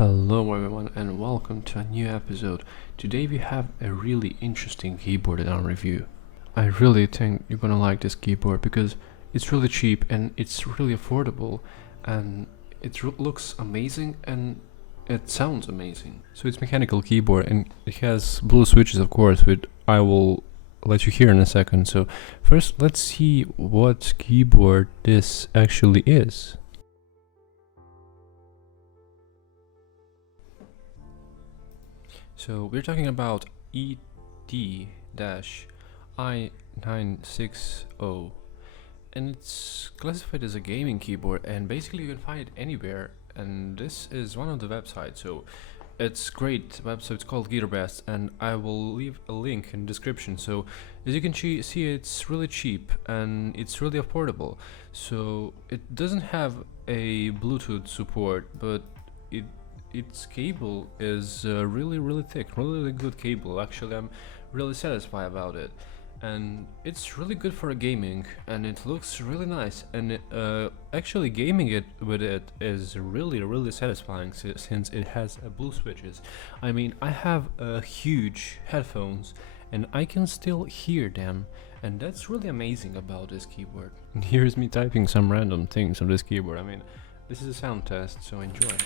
Hello everyone and welcome to a new episode. Today we have a really interesting keyboard in our review. I really think you're gonna like this keyboard because it's really cheap and it's really affordable, and it looks amazing and it sounds amazing. So it's mechanical keyboard and it has blue switches, of course, which I will let you hear in a second. So first let's see what keyboard this actually is. So we're talking about ET-I960, and it's classified as a gaming keyboard, and basically you can find it anywhere, and this is one of the websites, so it's great website. It's called GuitarBest, and I will leave a link in the description. So as you can see, it's really cheap and it's really affordable. So it doesn't have a Bluetooth support, but its cable is really thick, really good cable. Actually, I'm really satisfied about it, and it's really good for gaming, and it looks really nice. And actually, gaming it with it is really satisfying since it has blue switches. I mean, I have huge headphones, and I can still hear them, and that's really amazing about this keyboard. And here's me typing some random things on this keyboard. I mean, this is a sound test, so enjoy.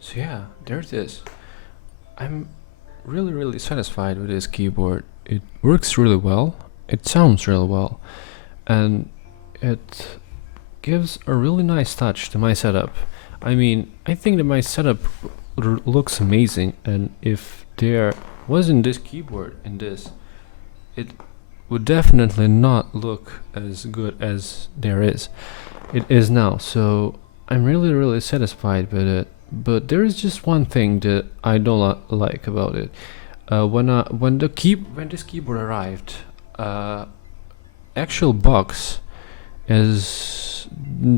So yeah, there it is. I'm really satisfied with this keyboard. It works really well, it sounds really well, and it gives a really nice touch to my setup. I mean, I think that my setup looks amazing, and if there wasn't this keyboard in this, it would definitely not look as good as it is now. So I'm really satisfied with it. But there is just one thing that I don't like about it. When this keyboard arrived, actual box is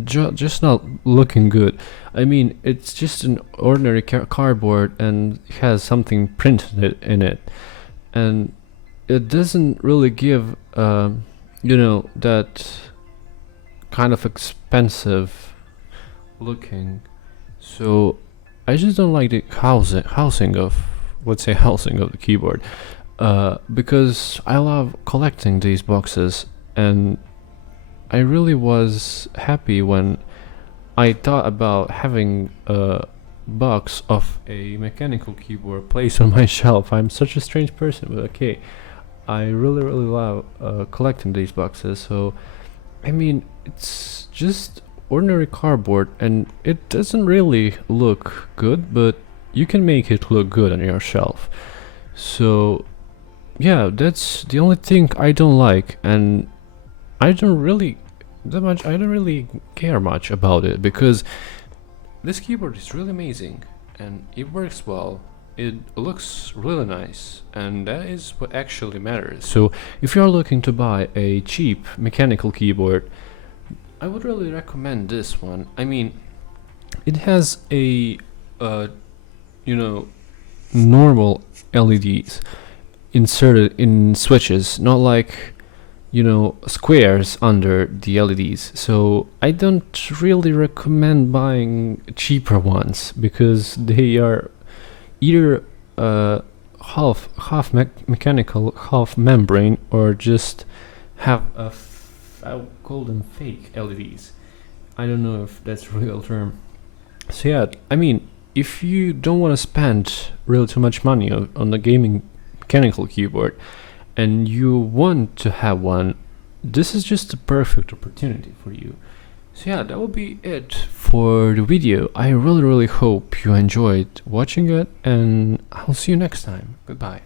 just not looking good. I mean, it's just an ordinary cardboard and has something printed in it, and it doesn't really give that kind of expensive looking. So I just don't like the housing of the keyboard, because I love collecting these boxes, and I really was happy when I thought about having a box of a mechanical keyboard placed on my shelf. I'm such a strange person, but okay, I really love collecting these boxes. So I mean, it's just ordinary cardboard and it doesn't really look good, but you can make it look good on your shelf. So yeah, that's the only thing I don't like, and I don't really care much about it, because this keyboard is really amazing and it works well, it looks really nice, and that is what actually matters. So if you're looking to buy a cheap mechanical keyboard, I would really recommend this one. I mean, it has a normal LEDs inserted in switches, not like squares under the LEDs. So I don't really recommend buying cheaper ones, because they are either half mechanical, half membrane, or just have I call them fake LEDs. I don't know if that's a real term. So yeah, I mean, if you don't want to spend really too much money on the gaming mechanical keyboard and you want to have one, this is just the perfect opportunity for you. So yeah, that will be it for the video. I really hope you enjoyed watching it, and I'll see you next time. Goodbye.